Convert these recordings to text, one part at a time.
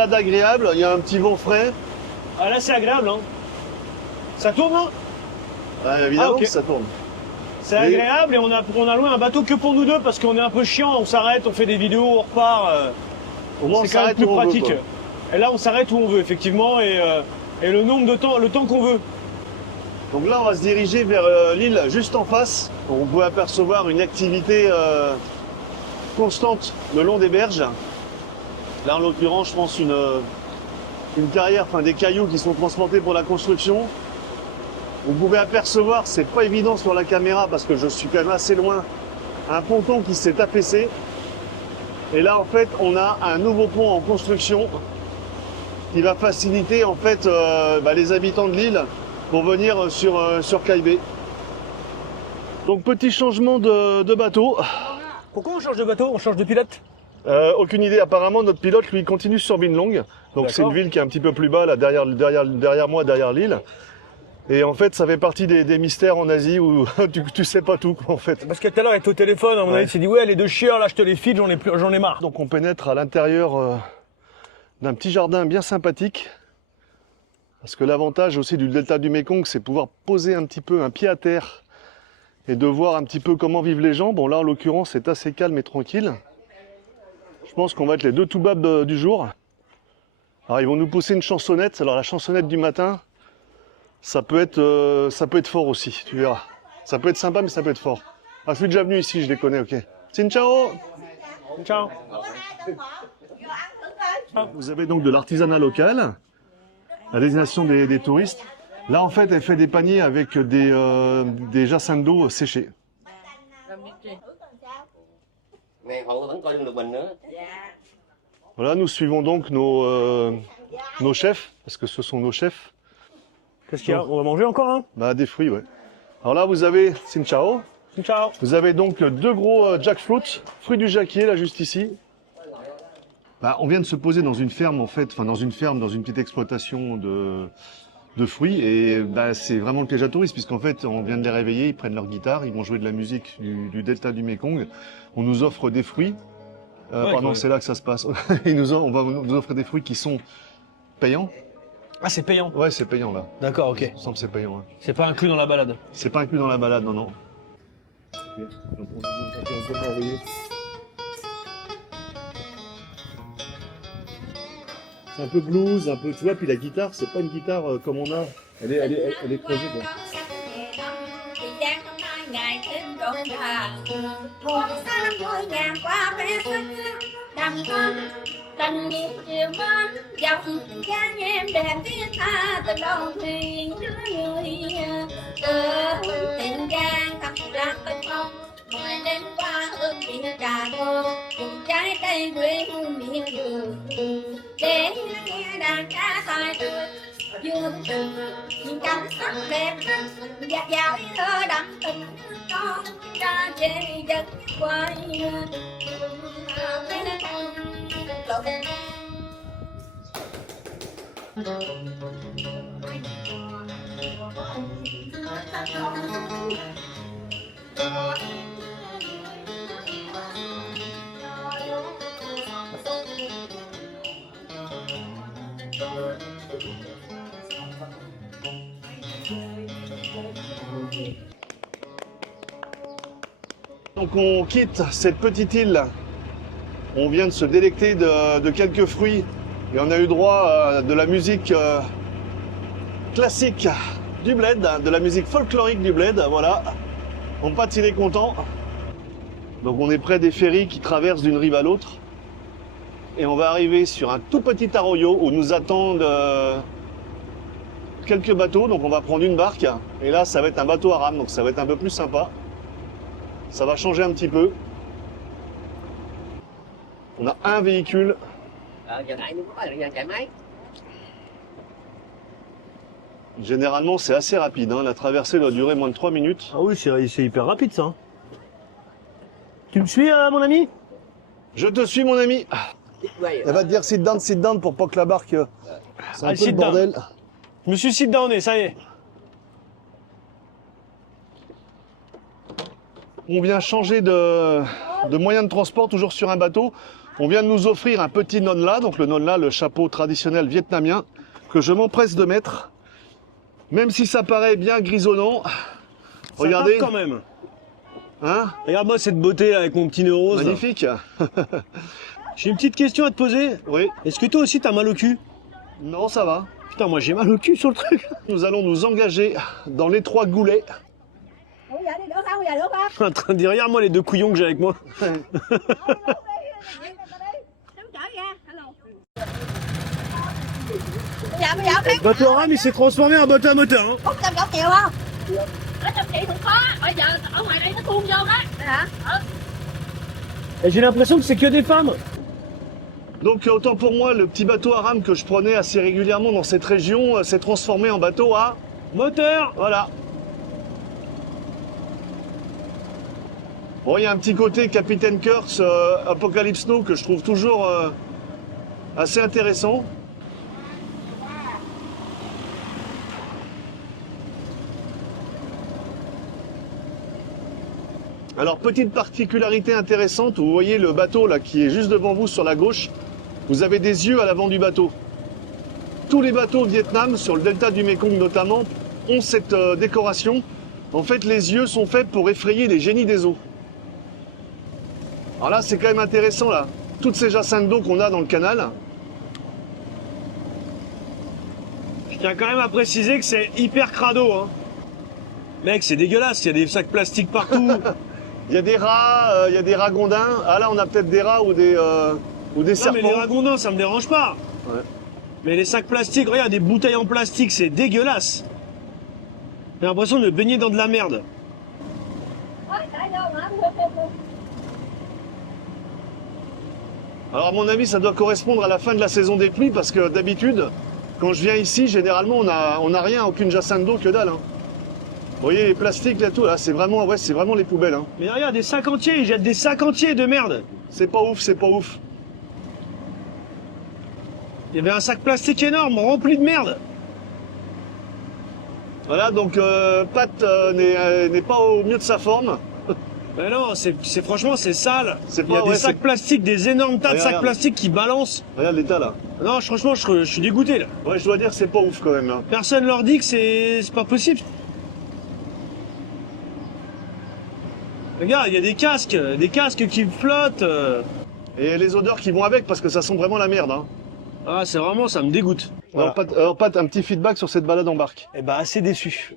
balade agréable, il y a un petit vent frais. Ah là c'est agréable, hein. Ça tourne, hein. Évidemment ok. que ça tourne. C'est agréable et on a loué un bateau que pour nous deux parce qu'on est un peu chiant, on s'arrête, on fait des vidéos, on repart. Au moins, on C'est quand même s'arrête plus où on veut, pratique. quoi. Et là on s'arrête où on veut effectivement et le nombre de temps, le temps qu'on veut. Donc là, on va se diriger vers l'île juste en face. On peut apercevoir une activité constante le long des berges. Là, en l'occurrence, je pense une carrière, enfin des cailloux qui sont transportés pour la construction. Vous pouvez apercevoir, c'est pas évident sur la caméra parce que je suis quand même assez loin, un ponton qui s'est affaissé. Et là, en fait, on a un nouveau pont en construction qui va faciliter en fait les habitants de l'île pour venir sur Caillebé. Donc petit changement de bateau. Pourquoi on change de bateau, on change de pilote? Aucune idée. Apparemment, notre pilote, lui, continue sur Binlong. Donc c'est une ville qui est un petit peu plus bas, là, derrière moi, derrière l'île. Et en fait, ça fait partie des mystères en Asie où tu sais pas tout, en fait. Parce que tout à l'heure, elle était au téléphone, à mon avis, il s'est dit ouais, les deux chieurs, là, je te les file, j'en ai marre. Donc on pénètre à l'intérieur d'un petit jardin bien sympathique. Parce que l'avantage aussi du delta du Mékong, c'est pouvoir poser un petit peu un pied à terre et de voir un petit peu comment vivent les gens. Bon là, en l'occurrence, c'est assez calme et tranquille. Je pense qu'on va être les deux toubabs du jour. Alors ils vont nous pousser une chansonnette. Alors la chansonnette du matin, ça peut être fort aussi, tu verras. Ça peut être sympa, mais ça peut être fort. Ah, je suis déjà venu ici, je les connais, ok. Xin ciao. Ciao. Vous avez donc de l'artisanat local, à destination des touristes. Là, en fait, elle fait des paniers avec des jacinthes d'eau séchés. Voilà, nous suivons donc nos chefs, parce que ce sont nos chefs. Qu'est-ce qu'il y a? On va manger encore, hein? Bah, des fruits, ouais. Alors là, vous avez Xin Chao. Ciao. Vous avez donc deux gros jackfruits, fruits du jacquier, là, juste ici. Bah, on vient de se poser dans une ferme, en fait, enfin, dans une petite exploitation de fruits. Et bah, c'est vraiment le piège à touristes, puisqu'en fait, on vient de les réveiller, ils prennent leur guitare, ils vont jouer de la musique du delta du Mékong. On nous offre des fruits. Pardon, c'est là que ça se passe. On va nous offrir des fruits qui sont payants. Ah, c'est payant? Ouais, c'est payant, là. D'accord, ok. Il me semble que c'est payant. Hein. C'est pas inclus dans la balade? C'est pas inclus dans la balade, non, non. Okay. Donc, c'est un peu blues, un peu, tu vois, puis la guitare, c'est pas une guitare comme on a. Elle est creusée, quoi. Tình yêu chiều mến dòng dáng em đẹp thiết tha từ đầu thuyền đưa người tình giang thật là tình không mời đến qua hương vị trà thơm cùng trái cây quê hương miền đường để nghe đàn ca tài tươi dương rừng nhìn cảnh sắc đẹp nhất dạt dào ý thơ đậm tình con ra trên dân quay Donc on quitte cette petite île. On vient de se délecter de quelques fruits et on a eu droit à de la musique classique du bled, de la musique folklorique du bled, voilà. Mon pote, il est content. Donc on est près des ferries qui traversent d'une rive à l'autre. Et on va arriver sur un tout petit arroyo où nous attendent quelques bateaux. Donc on va prendre une barque. Et là, ça va être un bateau à rame, donc ça va être un peu plus sympa. Ça va changer un petit peu. On a un véhicule. Généralement, c'est assez rapide. Hein. La traversée doit durer moins de 3 minutes. Ah oui, c'est hyper rapide ça. Tu me suis, mon ami? Je te suis, mon ami. Elle va te dire sit down pour pas que la barque. C'est un peu le bordel. Je me suis sit downé, ça y est. On vient changer de moyen de transport, toujours sur un bateau. On vient de nous offrir un petit non la, donc le non la, le chapeau traditionnel vietnamien, que je m'empresse de mettre. Même si ça paraît bien grisonnant, regardez. Ça tape quand même. Hein? Regarde-moi cette beauté avec mon petit nœud rose. Magnifique. J'ai une petite question à te poser. Oui. Est-ce que toi aussi t'as mal au cul? Non, ça va. Putain, moi j'ai mal au cul sur le truc. Nous allons nous engager dans l'étroit goulet. Je suis en train de dire, regarde-moi les deux couillons que j'ai avec moi. Le bateau à rame, il s'est transformé en bateau à moteur. Hein. 400 triệu không? Ở trong chị không có, bây giờ ở ngoài đây nó tuôn vô đó. Hả? Et j'ai l'impression que c'est que des femmes. Donc autant pour moi, le petit bateau à rame que je prenais assez régulièrement dans cette région s'est transformé en bateau à Moteur. voilà. Bon, il y a un petit côté Capitaine Kurtz, Apocalypse Now que je trouve toujours assez intéressant. Alors, petite particularité intéressante, vous voyez le bateau là qui est juste devant vous sur la gauche, vous avez des yeux à l'avant du bateau. Tous les bateaux au Vietnam, sur le delta du Mekong notamment, ont cette décoration. En fait, les yeux sont faits pour effrayer les génies des eaux. Alors là, c'est quand même intéressant là. Toutes ces jacintes d'eau qu'on a dans le canal. Je tiens quand même à préciser que c'est hyper crado. Hein. Mec, c'est dégueulasse, il y a des sacs plastiques partout. Il y a des rats, il y a des ragondins. Ah là, on a peut-être des rats ou des Non, serpents. mais les ragondins, ça me dérange pas. Ouais. Mais les sacs plastiques, regarde, des bouteilles en plastique, c'est dégueulasse. J'ai l'impression de me baigner dans de la merde. Alors à mon avis, ça doit correspondre à la fin de la saison des pluies parce que d'habitude, quand je viens ici, généralement, on a rien, aucune jacinthe d'eau, que dalle. Hein. Vous voyez les plastiques là, tout là, c'est vraiment les poubelles. Hein. Mais regarde, des sacs entiers, ils jettent des sacs entiers de merde. C'est pas ouf, c'est pas ouf. Il y avait un sac plastique énorme, rempli de merde. Voilà, donc Pat n'est pas au mieux de sa forme. Mais non, franchement, c'est sale. C'est Il y a pas- des ouais, sacs plastiques, des énormes tas de Regarde. sacs plastiques qui balancent. Regarde l'état là. Non, franchement, je suis dégoûté là. Ouais, je dois dire que c'est pas ouf quand même. Là. Personne leur dit que c'est pas possible. Regarde, il y a des casques qui flottent. Et les odeurs qui vont avec parce que ça sent vraiment la merde. Hein. Ah, c'est vraiment, ça me dégoûte. Voilà. Alors Pat, un petit feedback sur cette balade en barque. Eh ben, assez déçu.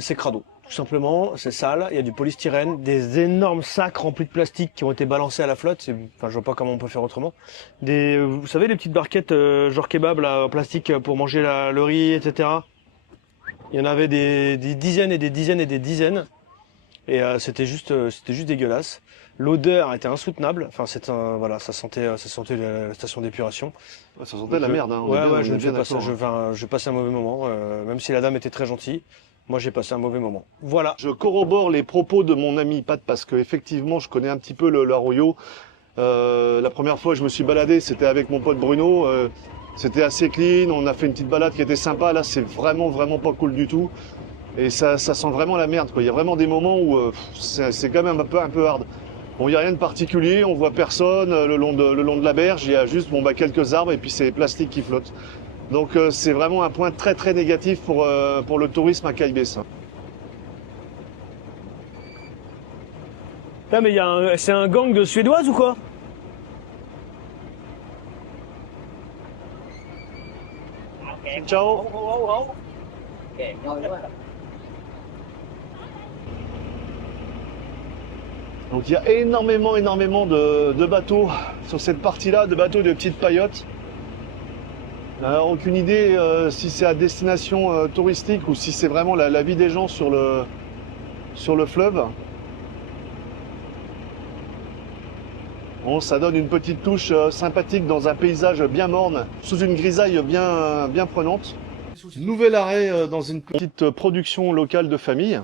C'est crado. Tout simplement, c'est sale, il y a du polystyrène, des énormes sacs remplis de plastique qui ont été balancés à la flotte. Enfin, je vois pas comment on peut faire autrement. Vous savez, les petites barquettes genre kebab là, en plastique pour manger le riz, etc. Il y en avait des dizaines et des dizaines et des dizaines. Et c'était juste dégueulasse. L'odeur était insoutenable. Enfin, voilà, ça sentait la station d'épuration. Ouais, ça sentait la merde. Hein. Ouais, on je est bien passais, d'accord, je passais un mauvais moment. Même si la dame était très gentille, moi j'ai passé un mauvais moment. Voilà. Je corrobore les propos de mon ami Pat parce que effectivement, je connais un petit peu l'Arroyo. La première fois que je me suis baladé, c'était avec mon pote Bruno. C'était assez clean. On a fait une petite balade qui était sympa. Là, c'est vraiment pas cool du tout. Et ça sent vraiment la merde. Quoi. Il y a vraiment des moments où c'est quand même un peu hard. Bon, il n'y a rien de particulier, on voit personne le long de la berge, il y a juste quelques arbres et puis c'est les plastiques qui flottent. Donc c'est vraiment un point très négatif pour le tourisme à Cay Bay, ça. Ah, mais c'est un gang de Suédoises ou quoi? Ciao. Donc il y a énormément de bateaux sur cette partie-là, de bateaux de petites paillotes. Alors, aucune idée si c'est à destination touristique ou si c'est vraiment la vie des gens sur le fleuve. Bon, ça donne une petite touche sympathique dans un paysage bien morne, sous une grisaille bien prenante. Nouvel arrêt dans une petite production locale de famille.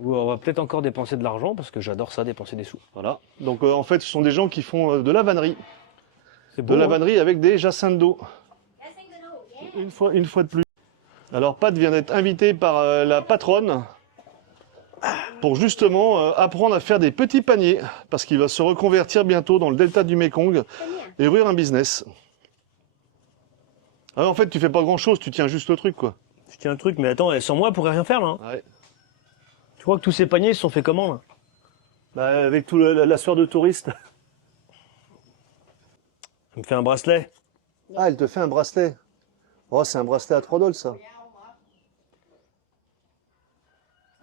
Où on va peut-être encore dépenser de l'argent parce que j'adore ça, dépenser des sous. Voilà. Donc en fait, ce sont des gens qui font de la vannerie. C'est beau. De la vannerie avec des jacinthes d'eau. Une fois de plus. Alors Pat vient d'être invité par la patronne pour justement apprendre à faire des petits paniers, parce qu'il va se reconvertir bientôt dans le delta du Mékong et ouvrir un business. Ah, en fait, tu fais pas grand-chose, tu tiens juste le truc, quoi. Je tiens le truc, mais attends, sans moi, elle pourrait rien faire, là. Hein. Ouais. Tu crois que tous ces paniers, ils se sont faits comment, là? Bah, avec tout la sueur de touriste. Elle me fait un bracelet. Ah, elle te fait un bracelet. Oh, c'est un bracelet à 3 $, ça.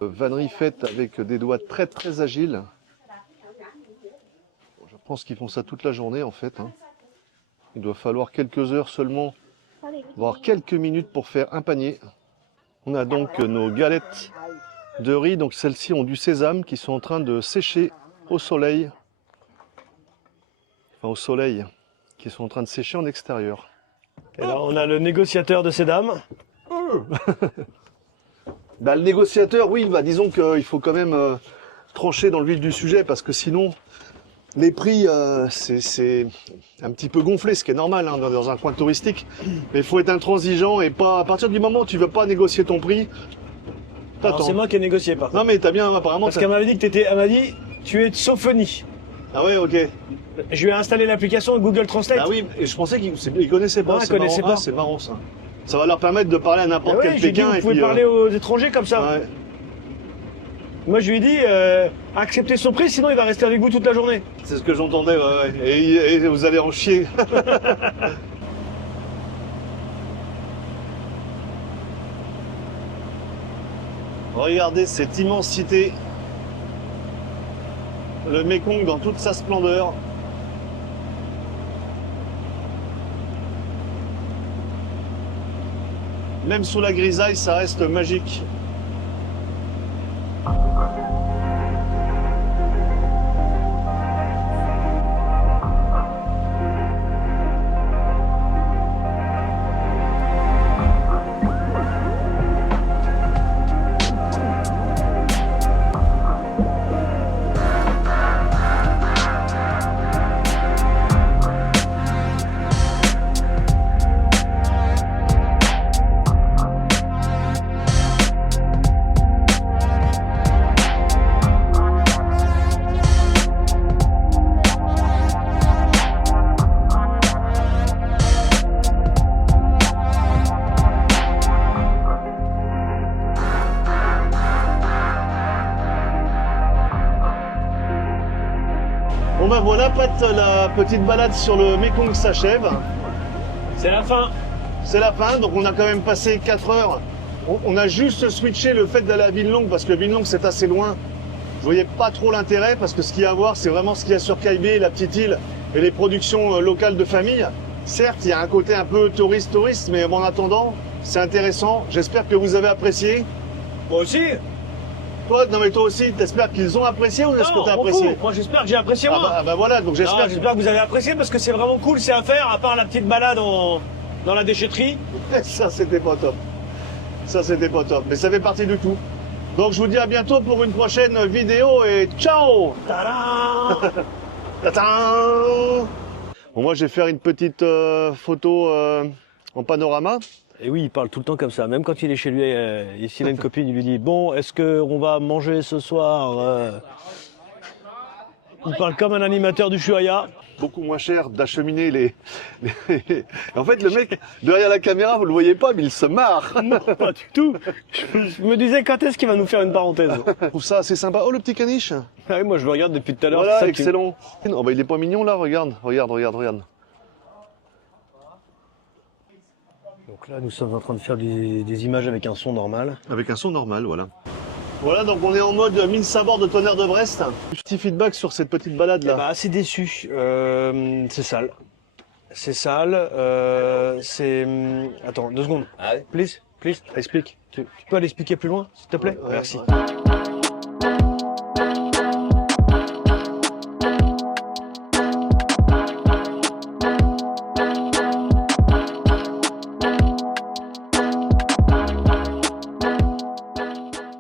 Vannerie faite avec des doigts très très agiles. Je pense qu'ils font ça toute la journée, en fait. Hein. Il doit falloir quelques heures seulement, voire quelques minutes pour faire un panier. On a donc nos galettes de riz. Donc celles-ci ont du sésame qui sont en train de sécher au soleil. Enfin, au soleil. Qui sont en train de sécher en extérieur. Et là, on a le négociateur de ces dames. Bah, le négociateur, oui, bah, disons qu'il faut quand même trancher dans le vif du sujet parce que sinon, les prix, c'est un petit peu gonflé, ce qui est normal hein, dans un coin touristique. Mais il faut être intransigeant et pas, à partir du moment où tu veux pas négocier ton prix, Alors, t'attends. c'est moi qui ai négocié, par contre. Non mais t'as bien, apparemment... Parce qu'elle m'avait dit que elle m'a dit, tu es de Sophonie. Ah ouais, ok. Je lui ai installé l'application Google Translate. Ah oui, et je pensais qu'ils connaissaient pas. Non, ils connaissaient marrant. pas. Ah, c'est marrant ça. Ça va leur permettre de parler à n'importe Ah quel ouais, j'ai dit, Pékin. vous et pouvez puis, parler aux étrangers comme ça. Ouais. Moi, je lui ai dit, acceptez son prix, sinon il va rester avec vous toute la journée. C'est ce que j'entendais, ouais. Et vous allez en chier. Regardez cette immensité. Le Mékong dans toute sa splendeur. Même sous la grisaille, ça reste magique. Bon ben voilà, Pat, la petite balade sur le Mékong s'achève. C'est la fin. C'est la fin, donc on a quand même passé 4 heures. On a juste switché le fait d'aller à Binlong parce que Binlong c'est assez loin. Je voyais pas trop l'intérêt parce que ce qu'il y a à voir, c'est vraiment ce qu'il y a sur Kai Bay, la petite île et les productions locales de famille. Certes, il y a un côté un peu touriste, mais en attendant, c'est intéressant. J'espère que vous avez apprécié. Moi aussi. Toi, non mais toi aussi, t'espères qu'ils ont apprécié ou est-ce que t'as apprécié? Moi, j'espère que j'ai apprécié, moi. Ah bah voilà, donc j'espère J'espère que vous avez apprécié parce que c'est vraiment cool, c'est à faire, à part la petite balade dans la déchetterie. Ça c'était pas top. Ça c'était pas top, mais ça fait partie du tout. Donc je vous dis à bientôt pour une prochaine vidéo et ciao. Tadam. Tadam. Bon, moi je vais faire une petite photo en panorama. Et oui, il parle tout le temps comme ça, même quand il est chez lui, ici il a une copine, il lui dit « Bon, est-ce qu'on va manger ce soir ?» Il parle comme un animateur du Shuaya. Beaucoup moins cher d'acheminer les... En fait le mec derrière la caméra, vous le voyez pas, mais il se marre. Non, pas du tout. Je me disais quand est-ce qu'il va nous faire une parenthèse. Je trouve ça assez sympa. Oh le petit caniche. Ah oui, moi je le regarde depuis tout à l'heure. Voilà, c'est ça qui- excellent. Oh bah il est pas mignon là, regarde. Donc là, nous sommes en train de faire des images avec un son normal. Avec un son normal, voilà. Voilà, donc on est en mode mine sabord de Tonnerre de Brest. Petit feedback sur cette petite balade là. Bah, assez déçu. C'est sale. C'est sale. C'est. Attends, 2 secondes. Please, explique. Tu peux aller expliquer plus loin, s'il te plaît? Ouais, Merci. ouais.